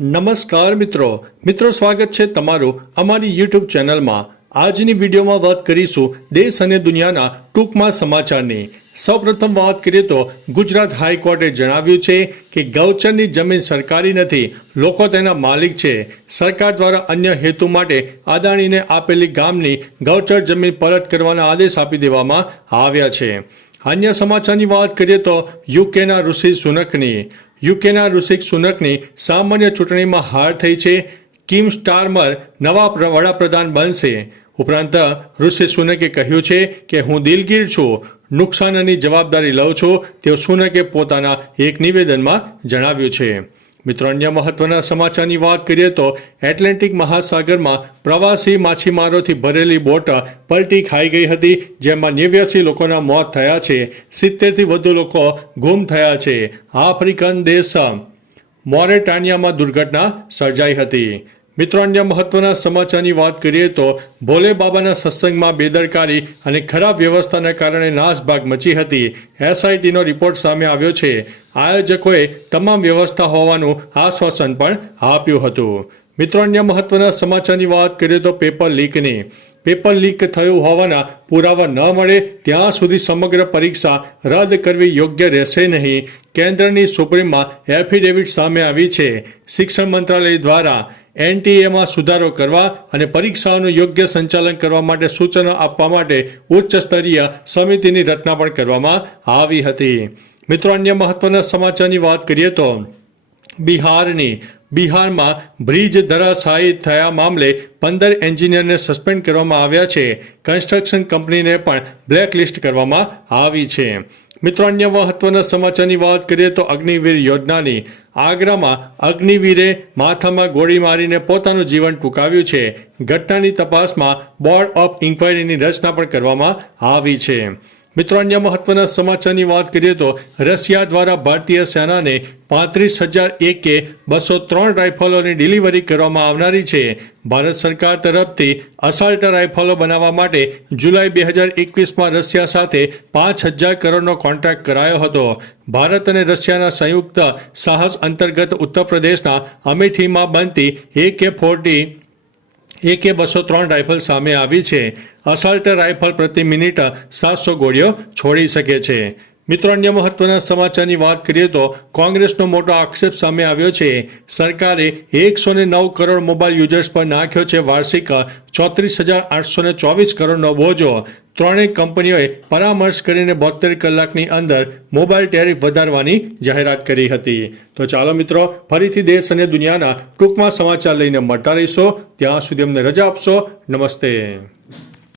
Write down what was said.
નમસ્કાર મિત્રો સ્વાગત છે તમારું અમારી યુટ્યુબ ચેનલમાં। આજની વિડીયોમાં વાત કરીશું દેશ અને દુનિયાના ટૂંકમાં સમાચારની। સૌપ્રથમ વાત કરીએ તો ગુજરાત હાઈકોર્ટે જણાવ્યું છે કે ગૌચરની જમીન સરકારી નથી, લોકો તેના માલિક છે। સરકાર દ્વારા અન્ય હેતુ માટે અદાણીને આપેલી ગામની ગૌચર જમીન પરત કરવાના આદેશ આપી દેવામાં આવ્યા છે। અન્ય સમાચારની વાત કરીએ તો યુકેના ઋષિ સુનકની સામાન્ય ચૂંટણીમાં હાર થઈ છે। કિમ સ્ટારમર નવા વડાપ્રધાન બનશે। ઉપરાંત ઋષિ સુનકે કહ્યું છે કે હું દિલગીર છું, નુકસાનની જવાબદારી લઉં છું, તેવું સુનકે પોતાના એક નિવેદનમાં જણાવ્યું છે। મિત્રો, અન્ય મહત્વના સમાચારની વાત કરીએ તો એટલાન્ટિક મહાસાગરમાં પ્રવાસી માછીમારોથી ભરેલી બોટ પલટી ખાઈ ગઈ હતી, જેમાં 89 લોકોના મોત થયા છે, 70થી વધુ લોકો ગુમ થયા છે। આફ્રિકન દેશ મોરેટાનિયામાં દુર્ઘટના સર્જાઈ હતી। મિત્રો, અન્ય મહત્વના સમાચારની વાત કરીએ તો ભોલે બાબાના સત્સંગમાં બેદરકારી અને ખરાબ વ્યવસ્થાના કારણે નાસભાગ મચી હતી। એસઆઈટીનો રિપોર્ટ સામે આવ્યો છે। આયોજકોએ તમામ વ્યવસ્થા હોવાનું આશ્વાસન પણ આપ્યું હતું। મિત્રો, અન્ય મહત્વના સમાચારની વાત કરીએ તો પેપર લીક થયું હોવાના પુરાવા ન મળે ત્યાં સુધી સમગ્ર પરીક્ષા રદ કરવી યોગ્ય રહેશે નહીં। કેન્દ્રની સુપ્રીમમાં એફિડેવિટ સામે આવી છે। શિક્ષણ મંત્રાલય દ્વારા એનટીએમાં સુધારો કરવા અને પરીક્ષાઓનું યોગ્ય સંચાલન કરવા માટે સૂચનો આપવા માટે ઉચ્ચ સ્તરીય સમિતિની રચના પણ કરવામાં આવી હતી। મિત્રો, અન્ય મહત્વના સમાચારની વાત કરીએ તો બિહારમાં બ્રિજ ધરાશાયી થયા મામલે 15 એન્જિનિયરને સસ્પેન્ડ કરવામાં આવ્યા છે। કન્સ્ટ્રક્શન કંપનીને પણ બ્લેકલિસ્ટ કરવામાં આવી છે। મિત્રો, અન્ય મહત્વના સમાચારની વાત કરીએ તો અગ્નિવીર યોજનાની આગ્રામાં અગ્નિવીરે માથામાં ગોળી મારીને પોતાનું જીવન ટૂંકાવ્યું છે। ઘટનાની તપાસમાં બોર્ડ ઓફ ઇન્ક્વાયરીની રચના પણ કરવામાં આવી છે। મિત્રો, અન્ય મહત્વના સમાચારની વાત કરીએ તો રશિયા દ્વારા ભારતીય સેનાને 35,000 AK-203 રાઇફલોની ડિલિવરી કરવામાં આવનારી છે। ભારત સરકાર તરફથી અસાલ્ટ રાઇફલો બનાવવા માટે જુલાઈ 2021માં રશિયા સાથે 5,000 કરોડનો કોન્ટ્રાક્ટ કરાયો હતો। ભારત અને રશિયાના સંયુક્ત સાહસ અંતર્ગત ઉત્તર પ્રદેશના અમેઠીમાં બનતી AK-203 રાઇફલ સામે આવી છે। અસાલ્ટ રાઇફલ પ્રતિ મિનિટ 700 ગોળીઓ છોડી શકે છે। મિત્રો, અન્ય મહત્વના સમાચારની વાત કરીએ તો કોંગ્રેસનો મોટો આક્ષેપ સામે આવ્યો છે। સરકારે 109 કરોડ મોબાઈલ યુઝર્સ પર નાખ્યો છે વાર્ષિક 34,824 કરોડનો બોજો। ત્રણેય કંપનીઓએ પરામર્શ કરીને 72 કલાકની અંદર મોબાઈલ ટેરિફ વધારવાની જાહેરાત કરી હતી। તો ચાલો મિત્રો, ફરીથી દેશ અને દુનિયાના ટૂંકમાં સમાચાર લઈને મળતા રહીશો। ત્યાં સુધી અમને રજા આપશો। નમસ્તે।